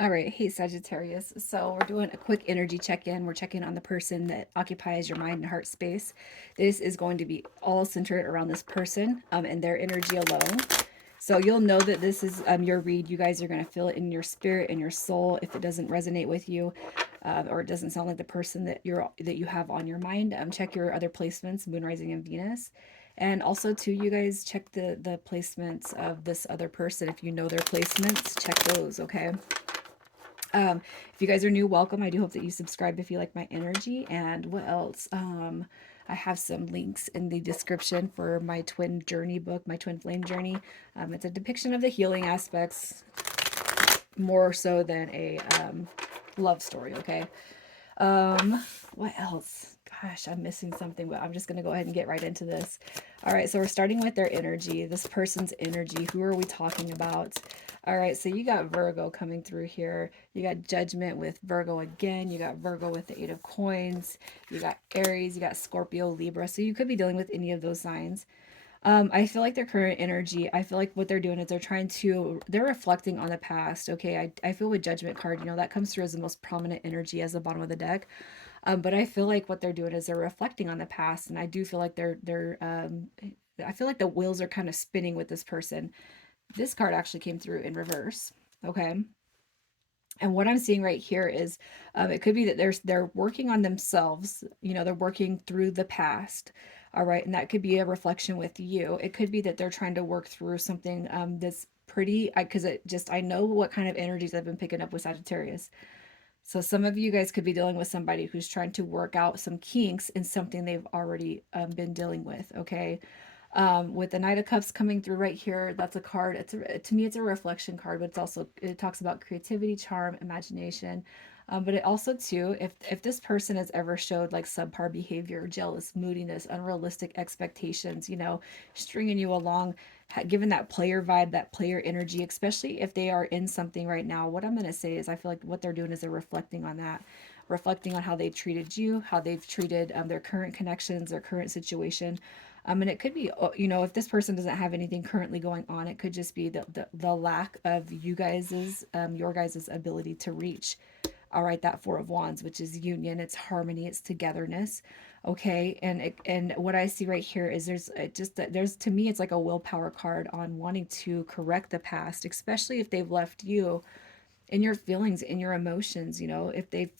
All right, hey Sagittarius. So we're doing a quick energy check-in. We're checking on the person that occupies your mind and heart space. This is going to be all centered around this person and their energy alone. So you'll know that this is your read. You guys are going to feel it in your spirit and your soul. If it doesn't resonate with you, or it doesn't sound like the person that you have on your mind, check your other placements, Moon, Rising, and Venus. And also, too, you guys check the placements of this other person. If you know their placements, check those. Okay. Um, if you guys are new, welcome. I do hope that you subscribe if you like my energy. And what else? I have some links in the description for my twin journey book, my twin flame journey. It's a depiction of the healing aspects more so than a love story. Okay. What else? Gosh, I'm missing something, but I'm just going to go ahead and get right into this. All right, so we're starting with their energy, this person's energy. Who are we talking about? All right, so you got Virgo coming through here. You got Judgment with Virgo again. You got Virgo with the Eight of Coins. You got Aries. You got Scorpio, Libra. So you could be dealing with any of those signs. I feel like their current energy, I feel like what they're doing is they're reflecting on the past. Okay. I feel with Judgment card, that comes through as the most prominent energy as the bottom of the deck. But I feel like what they're doing is they're reflecting on the past. And I do feel like I feel like the wheels are kind of spinning with this person. This card actually came through in reverse. Okay. And what I'm seeing right here is it could be that they're working on themselves. They're working through the past. All right. And that could be a reflection with you. It could be that they're trying to work through something that's pretty, because I know what kind of energies I've been picking up with Sagittarius. So some of you guys could be dealing with somebody who's trying to work out some kinks in something they've already been dealing with. Okay. With the Knight of Cups coming through right here, that's a card. To me, it's a reflection card, but it talks about creativity, charm, imagination. But it also too, if this person has ever showed like subpar behavior, jealous, moodiness, unrealistic expectations, stringing you along, given that player vibe, that player energy, especially if they are in something right now, what I'm going to say is I feel like what they're doing is they're reflecting on that, reflecting on how they treated you, how they've treated their current connections, their current situation. And it could be, if this person doesn't have anything currently going on, it could just be the lack of your guys's ability to reach. All right, that Four of Wands, which is union, it's harmony, it's togetherness. Okay, and what I see right here is there's to me it's like a willpower card on wanting to correct the past, especially if they've left you in your feelings, in your emotions. If they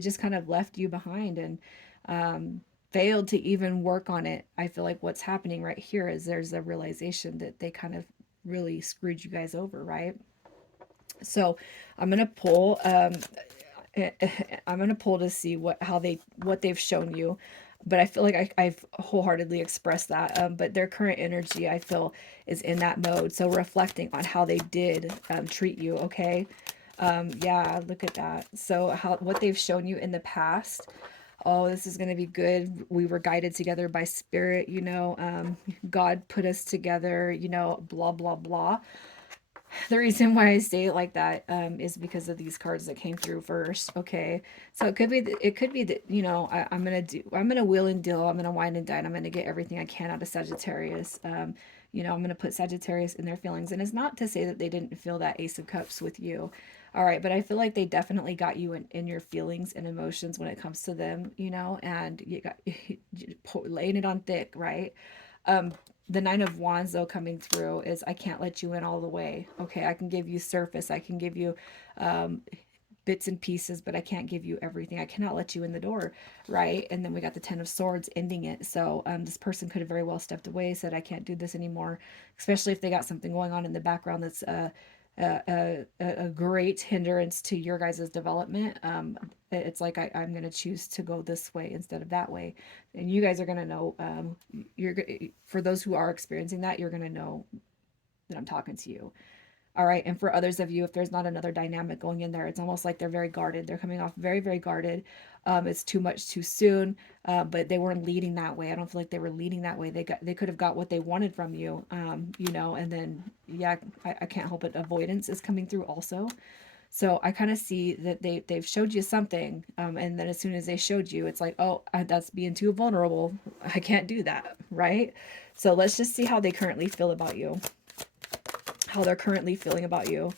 just kind of left you behind and failed to even work on it. I feel like what's happening right here is there's a realization that they kind of really screwed you guys over, right? So I'm gonna pull. I'm gonna pull to see what they've shown you, but I feel like I've wholeheartedly expressed that. But their current energy, I feel, is in that mode. So reflecting on how they did treat you. Okay. Yeah, look at that. So what they've shown you in the past. Oh, this is going to be good. We were guided together by spirit, God put us together, blah, blah, blah. The reason why I say it like that is because of these cards that came through first. Okay, so it could be that I'm gonna wheel and deal. I'm gonna wine and dine. I'm gonna get everything I can out of Sagittarius. I'm gonna put Sagittarius in their feelings, and it's not to say that they didn't feel that Ace of Cups with you. All right, but I feel like they definitely got you in your feelings and emotions when it comes to them, and you got laying it on thick, right? Um, the Nine of Wands, though, coming through is I can't let you in all the way. Okay, I can give you surface, I can give you um, bits and pieces, but I can't give you everything. I cannot let you in the door, right? And then we got the Ten of Swords ending it. So this person could have very well stepped away, said, I can't do this anymore, especially if they got something going on in the background that's a great hindrance to your guys' development. It's like I'm going to choose to go this way instead of that way. And you guys are going to know, for those who are experiencing that, you're going to know that I'm talking to you. All right. And for others of you, if there's not another dynamic going in there, it's almost like they're very guarded. They're coming off very, very guarded. It's too much too soon, but they weren't leading that way. I don't feel like they were leading that way. They could have got what they wanted from you, and then, yeah, I can't help it. Avoidance is coming through also. So I kind of see that they've showed you something, and then as soon as they showed you, it's like, oh, that's being too vulnerable. I can't do that, right? So let's just see how they currently feel about you, how they're currently feeling about you.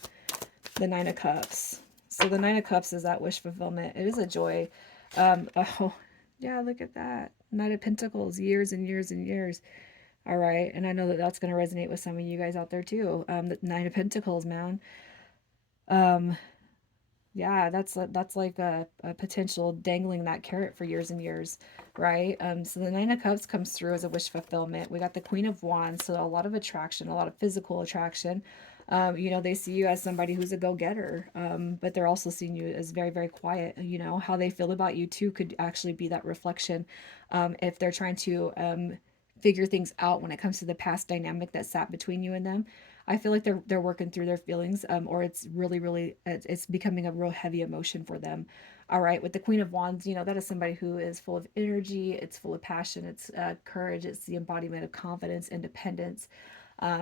the Nine of Cups. So the Nine of Cups is that wish fulfillment. It is a joy. Oh, yeah, look at that. Knight of Pentacles, years and years and years. All right. And I know that that's going to resonate with some of you guys out there too. The Nine of Pentacles, man. Um, yeah, that's like a potential dangling that carrot for years and years, right? So the Nine of Cups comes through as a wish fulfillment. We got the Queen of Wands, so a lot of attraction, a lot of physical attraction. You know, they see you as somebody who's a go-getter, but they're also seeing you as very, very quiet. You know, how they feel about you too could actually be that reflection. If they're trying to figure things out when it comes to the past dynamic that sat between you and them, I feel like they're working through their feelings, or it's really, really it's becoming a real heavy emotion for them. All right, with the Queen of Wands, you know that is somebody who is full of energy, it's full of passion, it's courage, it's the embodiment of confidence, independence.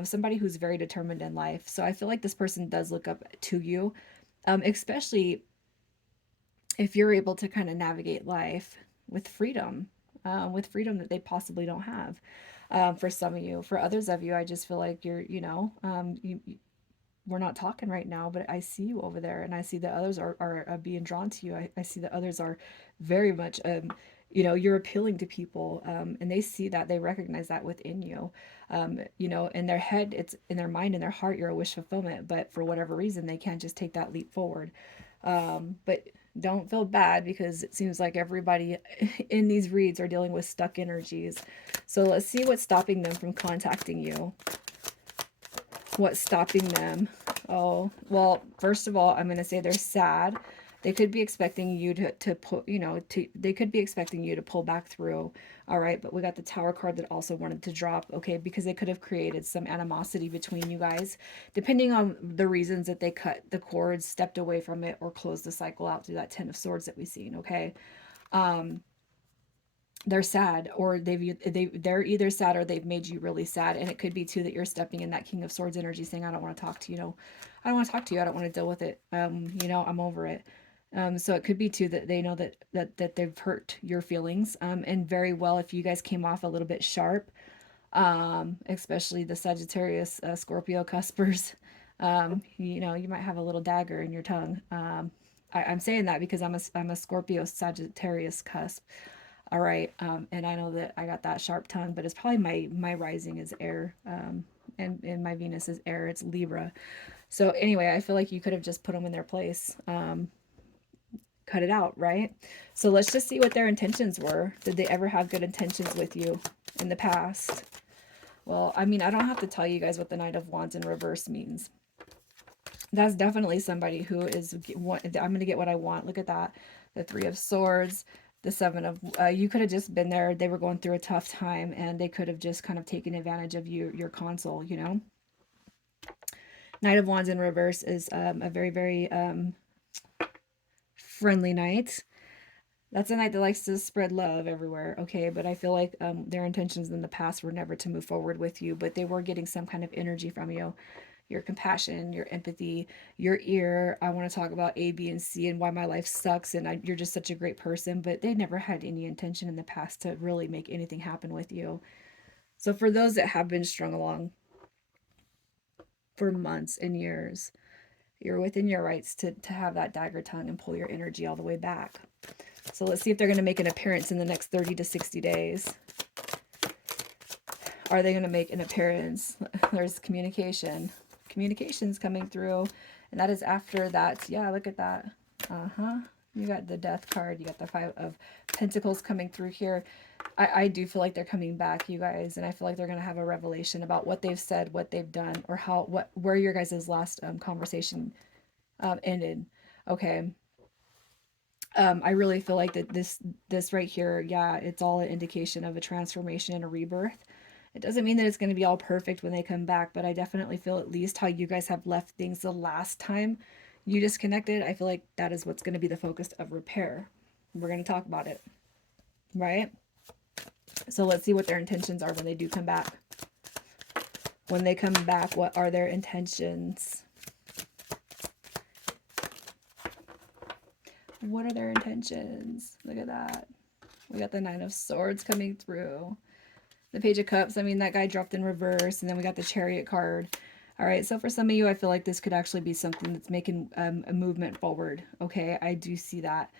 Somebody who's very determined in life. So I feel like this person does look up to you, especially if you're able to kind of navigate life with freedom that they possibly don't have. For some of you, for others of you, I just feel like you're, we're not talking right now, but I see you over there, and I see that others are being drawn to you. I see that others are very much, you're appealing to people, and they see that, they recognize that within you. In their head, it's in their mind, in their heart, you're a wish fulfillment, but for whatever reason, they can't just take that leap forward. But don't feel bad because it seems like everybody in these reads are dealing with stuck energies. So let's see what's stopping them from contacting you. What's stopping them? Oh, well, first of all, I'm going to say they're sad. They could be expecting you to put, they could be expecting you to pull back through. All right. But we got the Tower card that also wanted to drop. Okay. Because they could have created some animosity between you guys, depending on the reasons that they cut the cords, stepped away from it, or closed the cycle out through that Ten of Swords that we've seen. Okay. They're sad, or they're either sad or they've made you really sad, and it could be too that you're stepping in that King of Swords energy, saying, I don't want to talk to you. No, I don't want to talk to you. I don't want to deal with it. I'm over it. So it could be too that they know that they've hurt your feelings, and very well, if you guys came off a little bit sharp, especially the Sagittarius Scorpio cuspers, you might have a little dagger in your tongue. I'm saying that because I'm a Scorpio Sagittarius cusp. All right. And I know that I got that sharp tongue, but it's probably my rising is air. And my Venus is air. It's Libra. So anyway, I feel like you could have just put them in their place. Cut it out, right? So let's just see what their intentions were. Did they ever have good intentions with you in the past? Well, I mean, I don't have to tell you guys what the Knight of Wands in reverse means. That's definitely somebody who is, I'm going to get what I want. Look at that. The Three of Swords, the Seven of, you could have just been there. They were going through a tough time, and they could have just kind of taken advantage of your console, Knight of Wands in reverse is a very, very friendly knight. That's a knight that likes to spread love everywhere, okay? But I feel like their intentions in the past were never to move forward with you, but they were getting some kind of energy from you. Your compassion, your empathy, your ear. I want to talk about A, B, and C and why my life sucks, and you're just such a great person, but they never had any intention in the past to really make anything happen with you. So for those that have been strung along for months and years, you're within your rights to have that dagger tongue and pull your energy all the way back. So let's see if they're going to make an appearance in the next 30 to 60 days. Are they going to make an appearance? There's communication. Communication's coming through. And that is after that. Yeah, look at that. You got the Death card. You got the Five of Pentacles coming through here. I do feel like they're coming back, you guys. And I feel like they're going to have a revelation about what they've said, what they've done, or where your guys' last conversation ended. Okay. I really feel like that this right here, yeah, it's all an indication of a transformation and a rebirth. It doesn't mean that it's going to be all perfect when they come back, but I definitely feel at least how you guys have left things the last time you disconnected. I feel like that is what's going to be the focus of repair. We're going to talk about it, right? So let's see what their intentions are when they do come back. When they come back, what are their intentions? What are their intentions? Look at that. We got the Nine of Swords coming through. The Page of Cups, I mean, that guy dropped in reverse. And then we got the Chariot card. All right, so for some of you, I feel like this could actually be something that's making a movement forward. Okay, I do see that.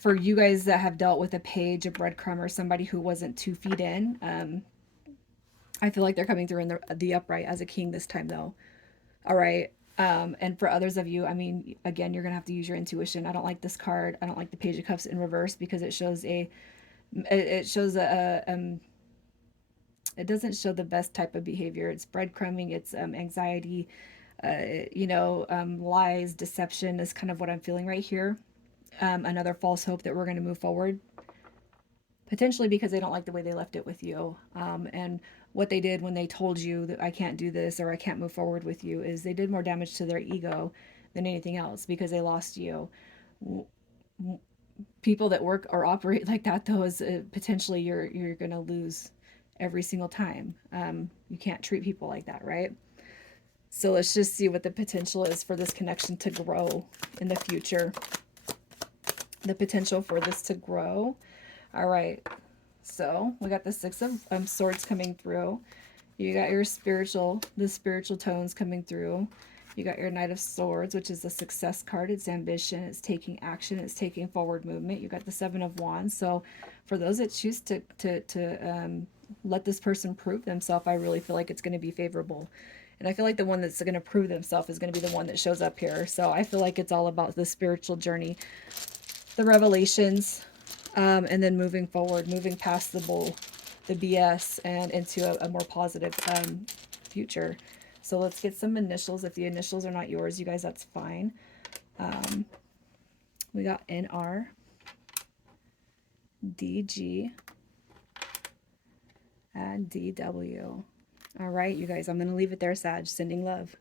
For you guys that have dealt with a page, a breadcrumb, or somebody who wasn't 2 feet in, I feel like they're coming through in the upright as a king this time, though. All right. And for others of you, I mean, again, you're gonna have to use your intuition. I don't like this card. I don't like the Page of Cups in reverse because it shows it doesn't show the best type of behavior. It's breadcrumbing. It's anxiety. Lies, deception is kind of what I'm feeling right here. Another false hope that we're going to move forward, potentially because they don't like the way they left it with you. And what they did when they told you that I can't do this or I can't move forward with you is they did more damage to their ego than anything else because they lost you. People that work or operate like that, though, is potentially you're going to lose every single time. You can't treat people like that, right? So let's just see what the potential is for this connection to grow in the future. The potential for this to grow. All right. So we got the Six of Swords coming through. You got the spiritual tones coming through. You got your Knight of Swords, which is a success card. It's ambition. It's taking action. It's taking forward movement. You got the Seven of Wands. So for those that choose to let this person prove themselves, I really feel like it's going to be favorable. And I feel like the one that's going to prove themselves is going to be the one that shows up here. So I feel like it's all about the spiritual journey, the revelations, and then moving forward, moving past the BS and into a more positive future. So let's get some initials. If the initials are not yours, you guys, that's fine. We got NR, DG, and DW. All right, you guys, I'm going to leave it there, Sag. Sending love.